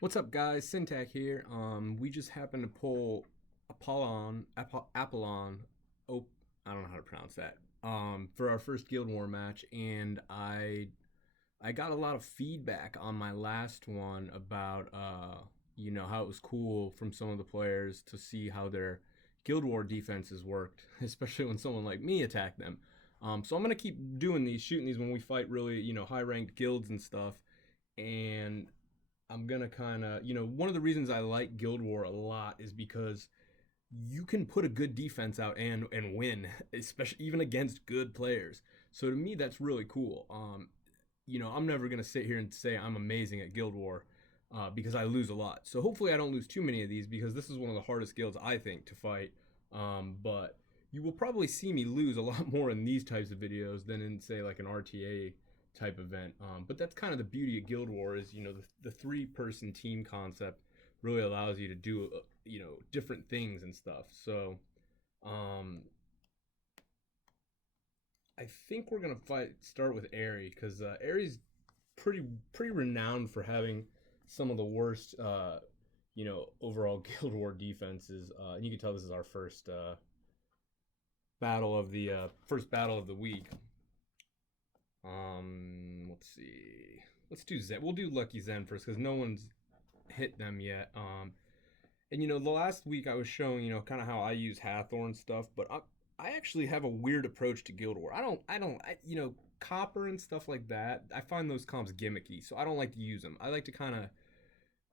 What's up, guys? Syntac here. We just happened to pull Apollon. Oh, I don't know how to pronounce that. For our first Guild War match, and I got a lot of feedback on my last one about how it was cool from some of the players to see how their Guild War defenses worked, especially when someone like me attacked them. So I'm gonna keep doing these, shooting these when we fight really high ranked guilds and stuff, and I'm gonna kind of, one of the reasons I like Guild War a lot is because you can put a good defense out and win, especially even against good players. So to me, that's really cool. I'm never gonna sit here and say I'm amazing at Guild War because I lose a lot. So hopefully I don't lose too many of these because this is one of the hardest guilds I think to fight. But you will probably see me lose a lot more in these types of videos than in say like an RTA type event. But that's kind of the beauty of Guild War is the three-person team concept really allows you to do different things and stuff. So um, I think we're gonna start with Airy because Airy's pretty renowned for having some of the worst overall Guild War defenses. And you can tell this is our first battle of the week. Let's see. Let's do Zen. We'll do Lucky Zen first because no one's hit them yet. And the last week I was showing kind of how I use Hathor and stuff, but I actually have a weird approach to Guild War. Copper and stuff like that. I find those comps gimmicky, so I don't like to use them. I like to kind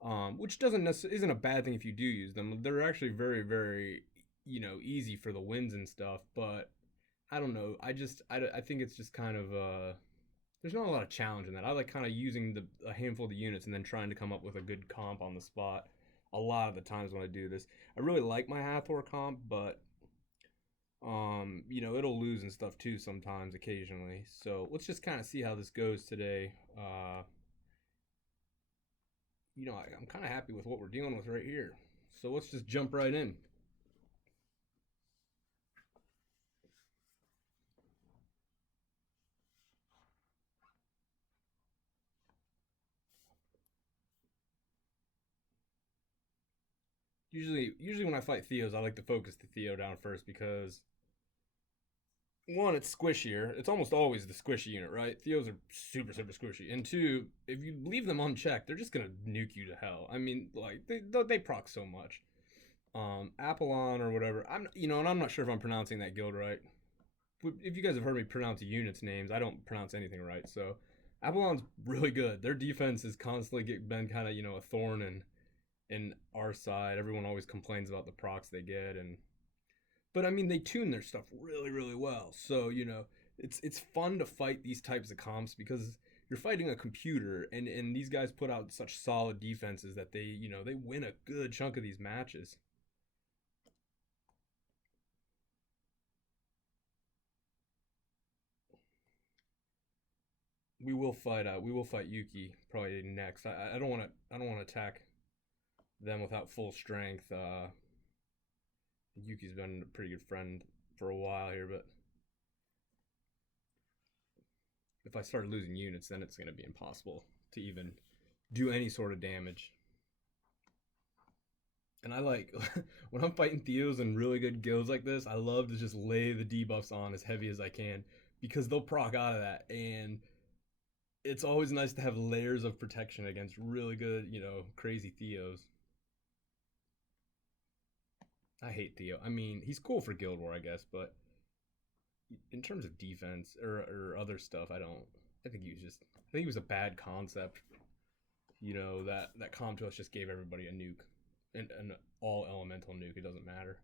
of, which doesn't necessarily isn't a bad thing if you do use them. They're actually very very easy for the wins and stuff, but I don't know. I think it's just kind of there's not a lot of challenge in that. I like kind of using a handful of the units and then trying to come up with a good comp on the spot. A lot of the times when I do this, I really like my Hathor comp, but it'll lose and stuff too sometimes, occasionally. So let's just kind of see how this goes today. I'm kind of happy with what we're dealing with right here. So let's just jump right in. Usually when I fight Theos, I like to focus the Theo down first because one, it's squishier. It's almost always the squishy unit, right? Theos are super super squishy, and two, if you leave them unchecked, they're just gonna nuke you to hell. I mean, like they proc so much. Apollon or whatever. And I'm not sure if I'm pronouncing that guild right. If you guys have heard me pronounce units' names, I don't pronounce anything right. So Apollon's really good. Their defense has constantly been kind of a thorn in our side. Everyone always complains about the procs they get, and but I mean they tune their stuff really really well. So it's fun to fight these types of comps because you're fighting a computer, and these guys put out such solid defenses that they win a good chunk of these matches. We will fight Yuki probably next. I don't want to attack them without full strength. Yuki's been a pretty good friend for a while here, but if I start losing units, then it's going to be impossible to even do any sort of damage. And I like when I'm fighting Theos and really good guilds like this, I love to just lay the debuffs on as heavy as I can because they'll proc out of that, and it's always nice to have layers of protection against really good, crazy Theos. I hate Theo. I mean, he's cool for Guild War, I guess, but in terms of defense or other stuff, I don't. I think he was a bad concept. That Comtos just gave everybody a nuke, and an all elemental nuke. It doesn't matter.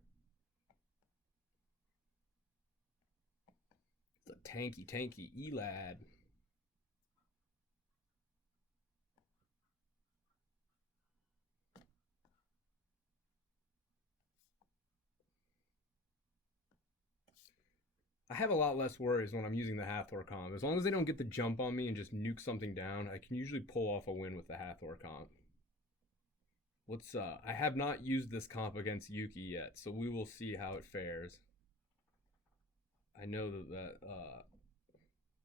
It's a tanky Elad. I have a lot less worries when I'm using the Hathor comp. As long as they don't get the jump on me and just nuke something down, I can usually pull off a win with the Hathor comp. I have not used this comp against Yuki yet, so we will see how it fares. I know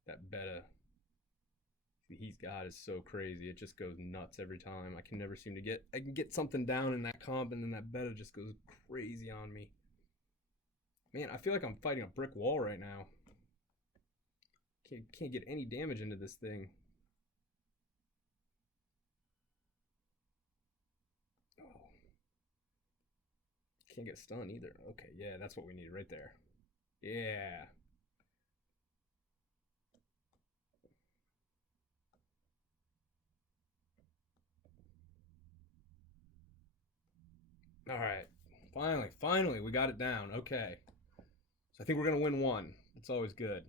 that beta he's got is so crazy. It just goes nuts every time. I can never seem to get. I can get something down in that comp, and then that beta just goes crazy on me. Man, I feel like I'm fighting a brick wall right now. Can't get any damage into this thing. Oh, can't get stunned either. Okay, yeah, that's what we need right there. Yeah. All right. Finally, we got it down. Okay. So I think we're gonna win one. That's always good.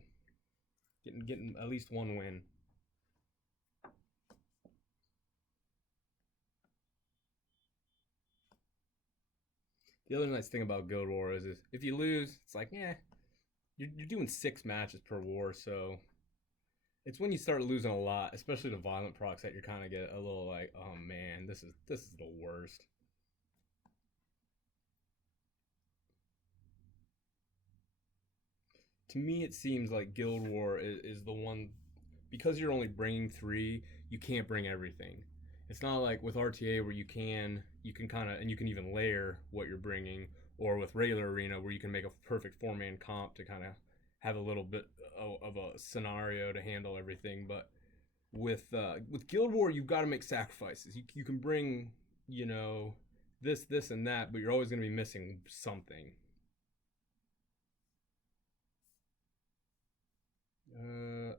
Getting at least one win. The other nice thing about Guild War is if you lose, it's like, yeah, you're doing 6 matches per war, so it's when you start losing a lot, especially the violent procs, that you kind of get a little like, oh man, this is the worst. To me, it seems like Guild War is the one, because you're only bringing 3. You can't bring everything. It's not like with RTA where you can kind of, and you can even layer what you're bringing, or with regular arena where you can make a perfect 4-man comp to kind of have a little bit of a scenario to handle everything. But with Guild War, you've got to make sacrifices. You can bring, you know, this and that, but you're always going to be missing something.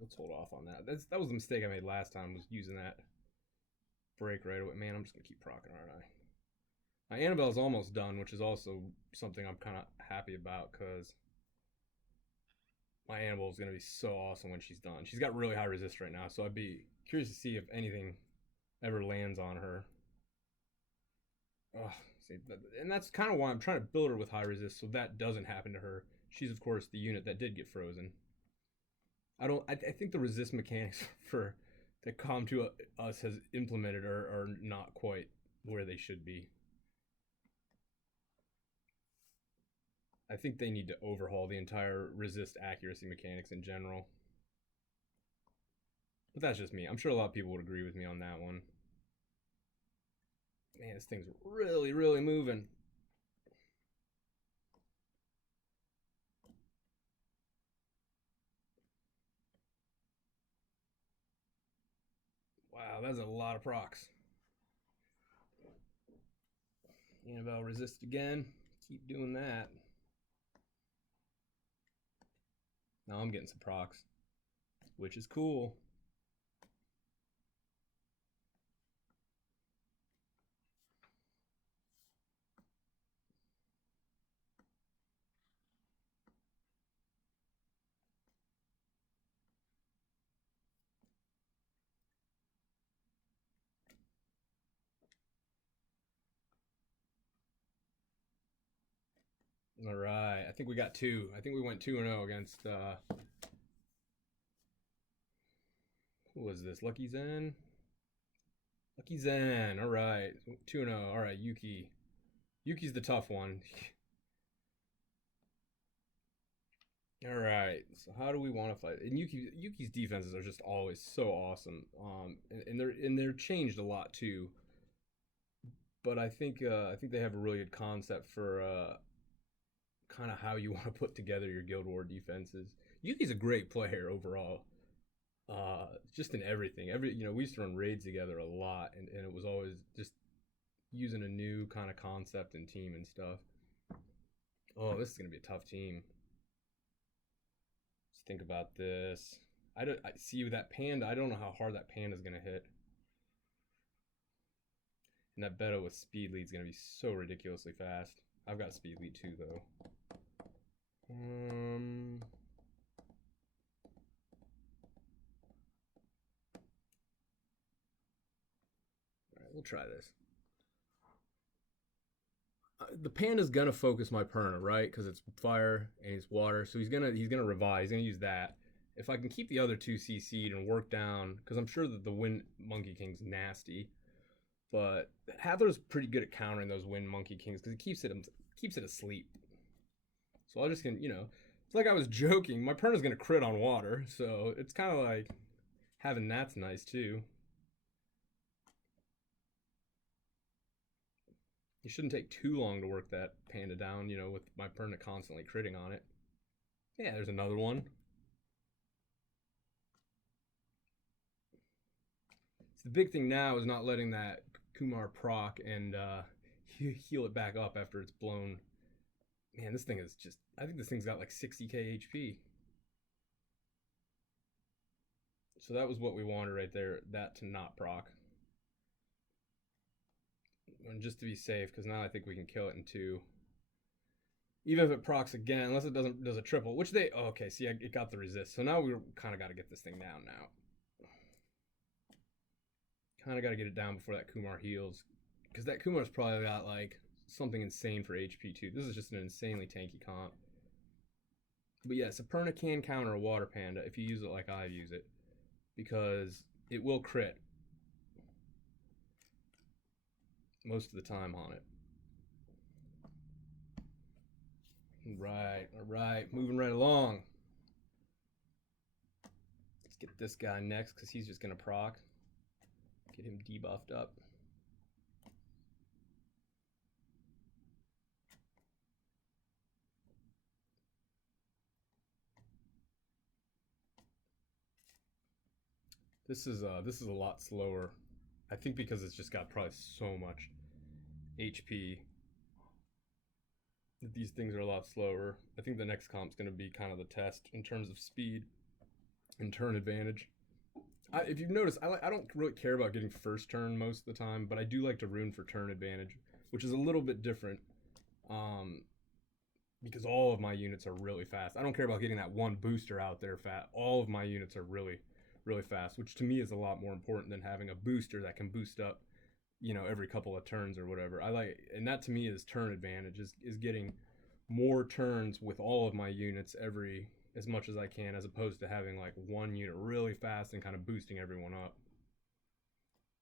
Let's hold off on that. That was the mistake I made last time, was using that break right away. Man, I'm just gonna keep procking, aren't I? My Annabelle's almost done, which is also something I'm kind of happy about, because my Annabelle is gonna be so awesome when she's done. She's got really high resist right now, so I'd be curious to see if anything ever lands on her. Ugh, see, and that's kind of why I'm trying to build her with high resist, so that doesn't happen to her. She's of course the unit that did get frozen. I don't. I think the resist mechanics for that Com2 Us has implemented are not quite where they should be. I think they need to overhaul the entire resist accuracy mechanics in general. But that's just me. I'm sure a lot of people would agree with me on that one. Man, this thing's really, really moving. Wow, that's a lot of procs. Annabelle resist again. Keep doing that. Now I'm getting some procs, which is cool. All right, I think we got 2. I think we went 2-0 against who was this? Lucky Zen. Lucky Zen. All right, 2-0. All right, Yuki. Yuki's the tough one. All right, so how do we want to fight? And Yuki's defenses are just always so awesome. And they're changed a lot too. But I think they have a really good concept for kind of how you want to put together your Guild War defenses. Yuki's a great player overall. Just in everything. We used to run raids together a lot, and it was always just using a new kind of concept and team and stuff. Oh, this is gonna be a tough team. Let's think about this. I see with that panda. I don't know how hard that panda is gonna hit. And that beta with speed lead is gonna be so ridiculously fast. I've got speed lead too, though. All right, we'll try this. The panda's gonna focus my Perna, right? Because it's fire and it's water, so he's gonna revive. He's gonna use that. If I can keep the other 2 CC'd and work down, because I'm sure that the Wind Monkey King's nasty, but Hathor's pretty good at countering those Wind Monkey Kings because he keeps it asleep. So I'll just it's like I was joking. My Perna's gonna crit on water, so it's kind of like Having that's nice too. You shouldn't take too long to work that panda down, with my perna constantly critting on it. Yeah, there's another one. So the big thing now is not letting that Kumar proc and heal it back up after it's blown. Man, this thing is just... I think this thing's got like 60k HP. So that was what we wanted right there, that to not proc. And just to be safe, because now I think we can kill it in 2. Even if it procs again, unless it does a triple, which they... Oh, okay, see, it got the resist. So now we kind of got to get this thing down now. Kind of got to get it down before that Kumar heals. Because that Kumar's probably got, like, something insane for HP, too. This is just an insanely tanky comp. But yes, a Perna can counter a Water Panda if you use it like I use it. Because it will crit. Most of the time on it. Alright. Moving right along. Let's get this guy next, because he's just going to proc. Get him debuffed up. This is a lot slower. I think because it's just got probably so much HP that these things are a lot slower. I think the next comp's going to be kind of the test in terms of speed and turn advantage. If you've noticed, I don't really care about getting first turn most of the time, but I do like to rune for turn advantage, which is a little bit different because all of my units are really fast. I don't care about getting that one booster out there fast. All of my units are really, really fast, which to me is a lot more important than having a booster that can boost up, every couple of turns or whatever. And that to me is turn advantage, is getting more turns with all of my units as much as I can, as opposed to having like one unit really fast and kind of boosting everyone up.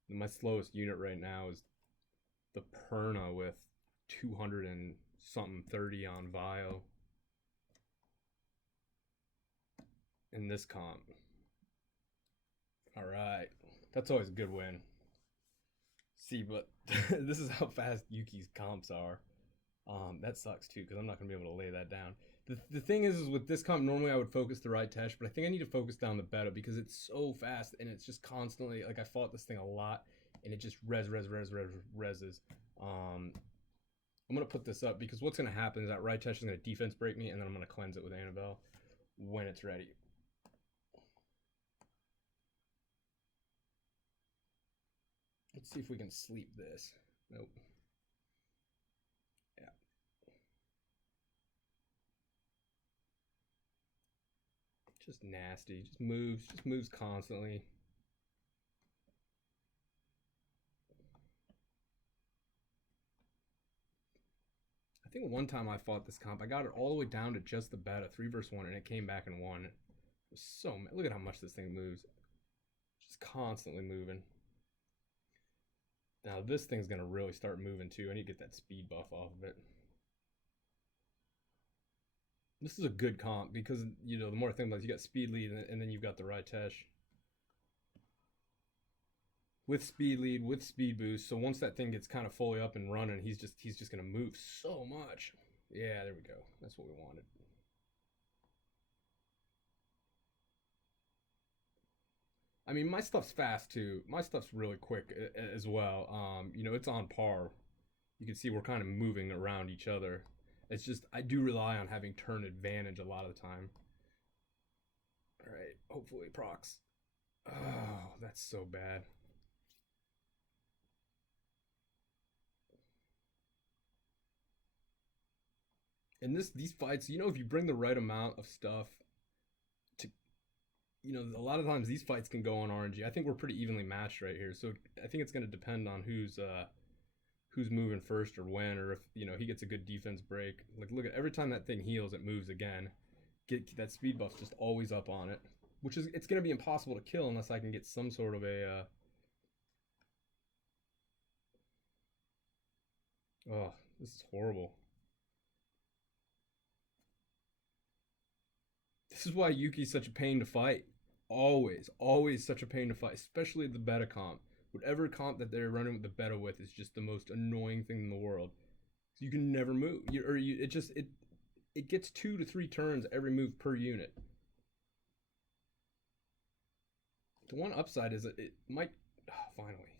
And my slowest unit right now is the Perna with 200 and something 30 on Vio in this comp. Alright, that's always a good win. See, but this is how fast Yuki's comps are. That sucks too, because I'm not going to be able to lay that down. The thing is with this comp, normally I would focus the right tesh, but I think I need to focus down the beta because it's so fast and it's just constantly, like I fought this thing a lot and it just reses. I'm going to put this up because what's going to happen is that right tesh is going to defense break me and then I'm going to cleanse it with Annabelle when it's ready. Let's see if we can sleep this. Nope. Yeah. Just nasty. Just moves constantly. I think one time I fought this comp, I got it all the way down to just the beta, 3 versus 1, and it came back and won. It was so mad. Look at how much this thing moves. Just constantly moving. Now this thing's going to really start moving too. I need to get that speed buff off of it. This is a good comp because, the more I think about it, you got speed lead and then you've got the Ritesh. With speed lead, with speed boost. So once that thing gets kind of fully up and running, he's just going to move so much. Yeah, there we go. That's what we wanted. I mean, my stuff's fast too. My stuff's really quick as well. It's on par. You can see we're kind of moving around each other. It's just, I do rely on having turn advantage a lot of the time. All right, hopefully procs. Oh, that's so bad. And these fights, if you bring the right amount of stuff to, a lot of times these fights can go on RNG. I think we're pretty evenly matched right here. So I think it's going to depend on who's moving first or when, or if, he gets a good defense break. Like, look at every time that thing heals, it moves again. Get that speed buff's just always up on it, which is, it's going to be impossible to kill unless I can get some sort of a, oh, this is horrible. This is why Yuki's such a pain to fight. Always, always such a pain to fight, especially the beta comp. Whatever comp that they're running with the beta with is just the most annoying thing in the world. You can never move. It gets 2 to 3 turns every move per unit. The one upside is that it might finally.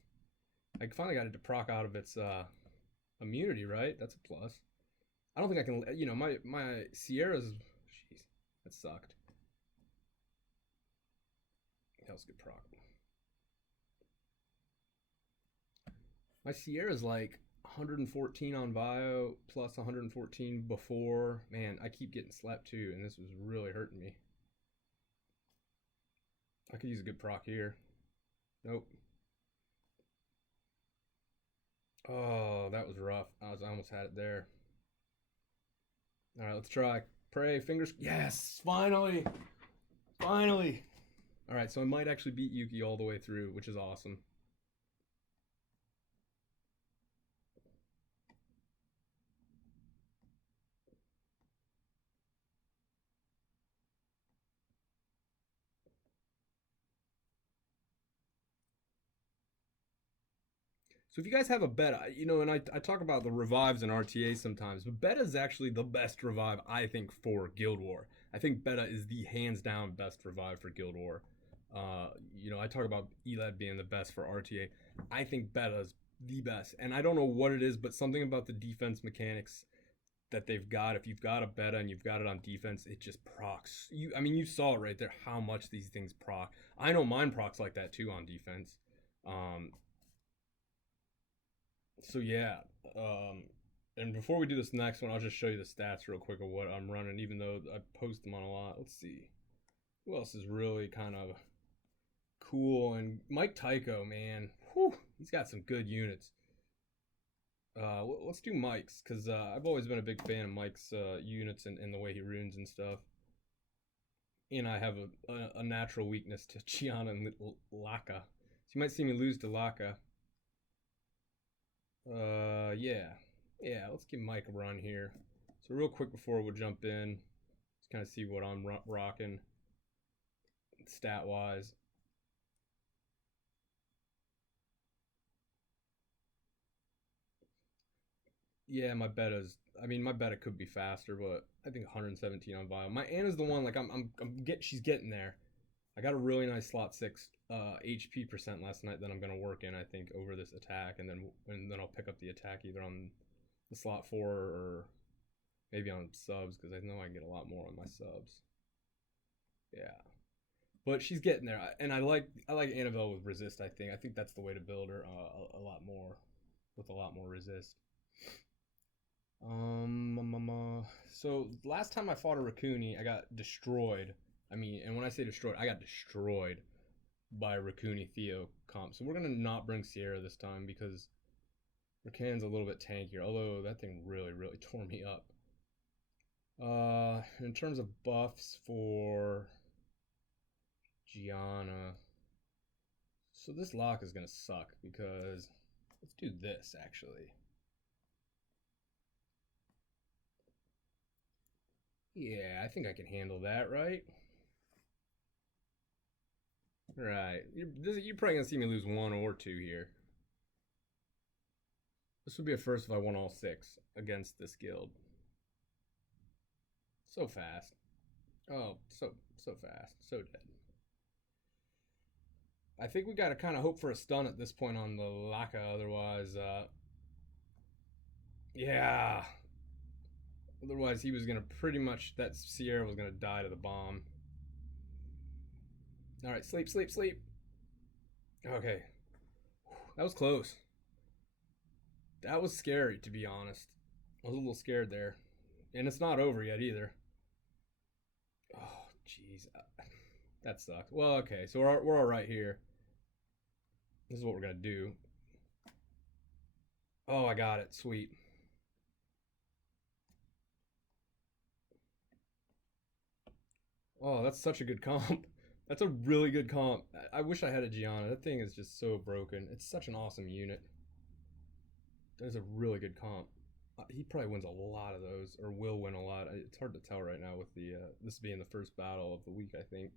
I finally got it to proc out of its immunity, right? That's a plus. I don't think I can. My Sierra's. Jeez, that sucked. That was a good proc. My Sierra's like 114 on bio plus 114 before. Man, I keep getting slapped too, and this was really hurting me. I could use a good proc here. Nope. Oh, that was rough. I almost had it there. All right, let's try. Pray, fingers. Yes, finally, finally. All right, so I might actually beat Yuki all the way through, which is awesome. So if you guys have a beta, and I talk about the revives in RTA sometimes, but beta is actually the best revive, I think, for Guild War. I think beta is the hands down best revive for Guild War. I talk about ELED being the best for RTA. I think beta is the best, and I don't know what it is, but something about the defense mechanics that they've got. If you've got a beta and you've got it on defense, it just procs. You saw it right there how much these things proc. I know mine procs like that too on defense. Um, so yeah, and before we do this next one, I'll just show you the stats real quick of what I'm running, even though I post them on a lot. Let's see. Who else is really kind of cool? And Mike Tycho, man. Whew, he's got some good units. Let's do Mike's, because I've always been a big fan of Mike's units and the way he runes and stuff. And I have a natural weakness to Gianna and Laka. So you might see me lose to Laka. Yeah. Yeah, let's give Mike a run here. So real quick before we jump in, just kind of see what I'm rocking stat-wise. Yeah, my beta could be faster, but I think 117 on bio. My Anna's the one, like she's getting there. I got a really nice slot 6 HP percent last night that I'm gonna work in, I think, over this attack, and then I'll pick up the attack either on the slot 4 or maybe on subs, because I know I can get a lot more on my subs. Yeah, but she's getting there, and I like Annabelle with resist. I think that's the way to build her a lot more with a lot more resist. So last time I fought a Raccoony, I got destroyed. And when I say destroyed, I got destroyed by Raccoony Theo comp. So we're gonna not bring Sierra this time because Rakan's a little bit tankier. Although that thing really, really tore me up. In terms of buffs for Gianna, so this lock is gonna suck because let's do this actually. Yeah, I think I can handle that, right? Right. You're probably gonna see me lose 1 or 2 here. This would be a first if I won all 6 against this guild. So fast. Oh, so fast. So dead. I think we gotta kind of hope for a stun at this point on the Laka, otherwise, yeah. Otherwise, he was gonna pretty much, that Sierra was gonna die to the bomb. All right, sleep, sleep, sleep. Okay, that was close. That was scary, to be honest. I was a little scared there, and it's not over yet either. Oh, jeez, that sucked. Well, okay, so we're all right here. This is what we're gonna do. Oh, I got it. Sweet. Oh, that's such a good comp. That's a really good comp. I wish I had a Gianna. That thing is just so broken. It's such an awesome unit. That is a really good comp. He probably wins a lot of those, or will win a lot. It's hard to tell right now with the this being the first battle of the week, I think.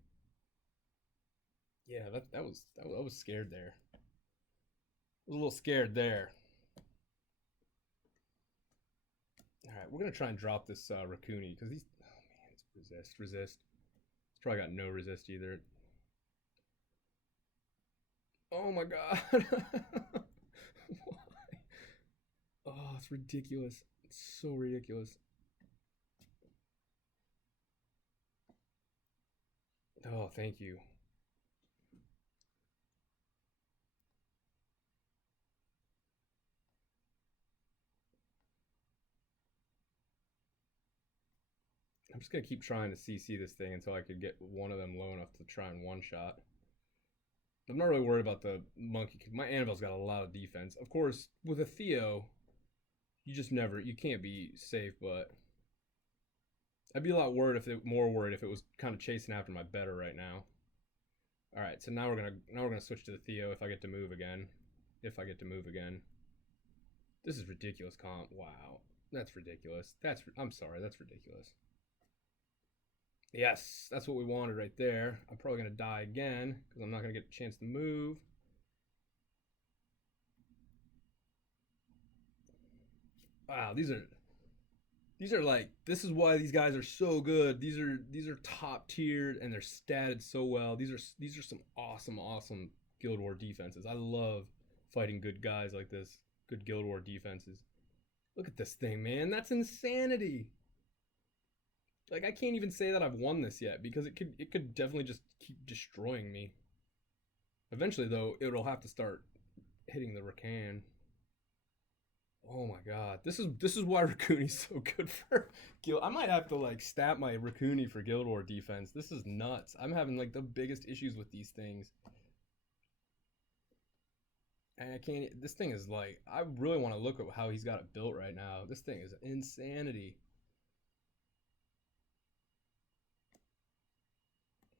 Yeah, I was scared there. I was a little scared there. All right, we're gonna try and drop this Raccoony because these. Oh man, it's resist. It's probably got no resist either. Oh my god. Why? Oh, it's ridiculous. It's so ridiculous. Oh, thank you. I'm just gonna keep trying to CC this thing until I could get one of them low enough to try and one shot. I'm not really worried about the monkey. My Annabelle's got a lot of defense. Of course, with a Theo, you can't be safe. But I'd be a lot more worried if it was kind of chasing after my better right now. All right, so now we're gonna switch to the Theo if I get to move again. If I get to move again, this is ridiculous, comp. Wow, that's ridiculous. I'm sorry, that's ridiculous. Yes, that's what we wanted right there. I'm probably gonna die again because I'm not gonna get a chance to move. Wow, these are like this is why these guys are so good. These are top tiered and they're statted so well. These are some awesome Guild War defenses. I love fighting good guys like this. Good Guild War defenses. Look at this thing, man. That's insanity. Like I can't even say that I've won this yet because it could definitely just keep destroying me. Eventually though, it'll have to start hitting the Rakan. Oh my god. This is why Raccoony's so good for Guild. I might have to like stat my Raccoony for Guild War defense. This is nuts. I'm having like the biggest issues with these things. And I can't this thing is like I really want to look at how he's got it built right now. This thing is insanity.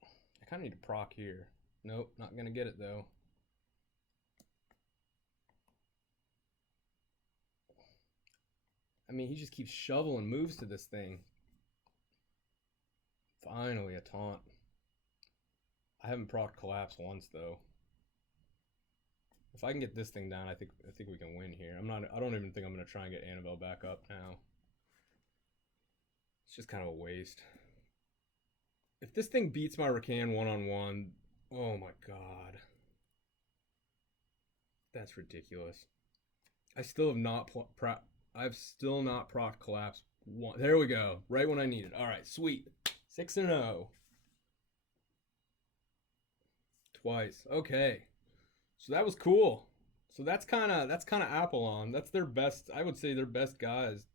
I kind of need to proc here. Nope, not gonna get it though. I mean, he just keeps shoveling moves to this thing. Finally, a taunt. I haven't proc collapse once though. If I can get this thing down, I think we can win here. I don't even think I'm gonna try and get Annabelle back up now. It's just kind of a waste. If this thing beats my Rakan one-on-one, oh my god. That's ridiculous. I still have not I've still not proc collapse one. There we go. Right when I need it. All right, sweet. 6-0. Twice. Okay. So that was cool. So that's kind of Apollon. That's their best. I would say their best guys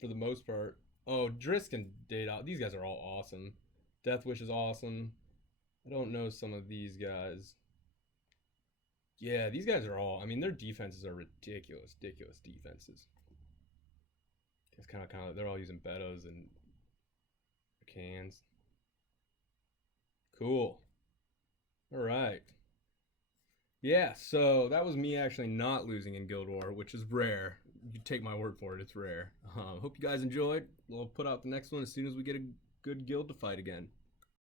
for the most part. Oh, Drisk and Data. These guys are all awesome. Deathwish is awesome. I don't know some of these guys. Yeah, these guys are all. I mean, their defenses are ridiculous defenses. It's kind of. They're all using Betos and cans. Cool. All right. Yeah, so that was me actually not losing in Guild War, which is rare. You take my word for it, it's rare. Hope you guys enjoyed. We'll put out the next one as soon as we get a good guild to fight again.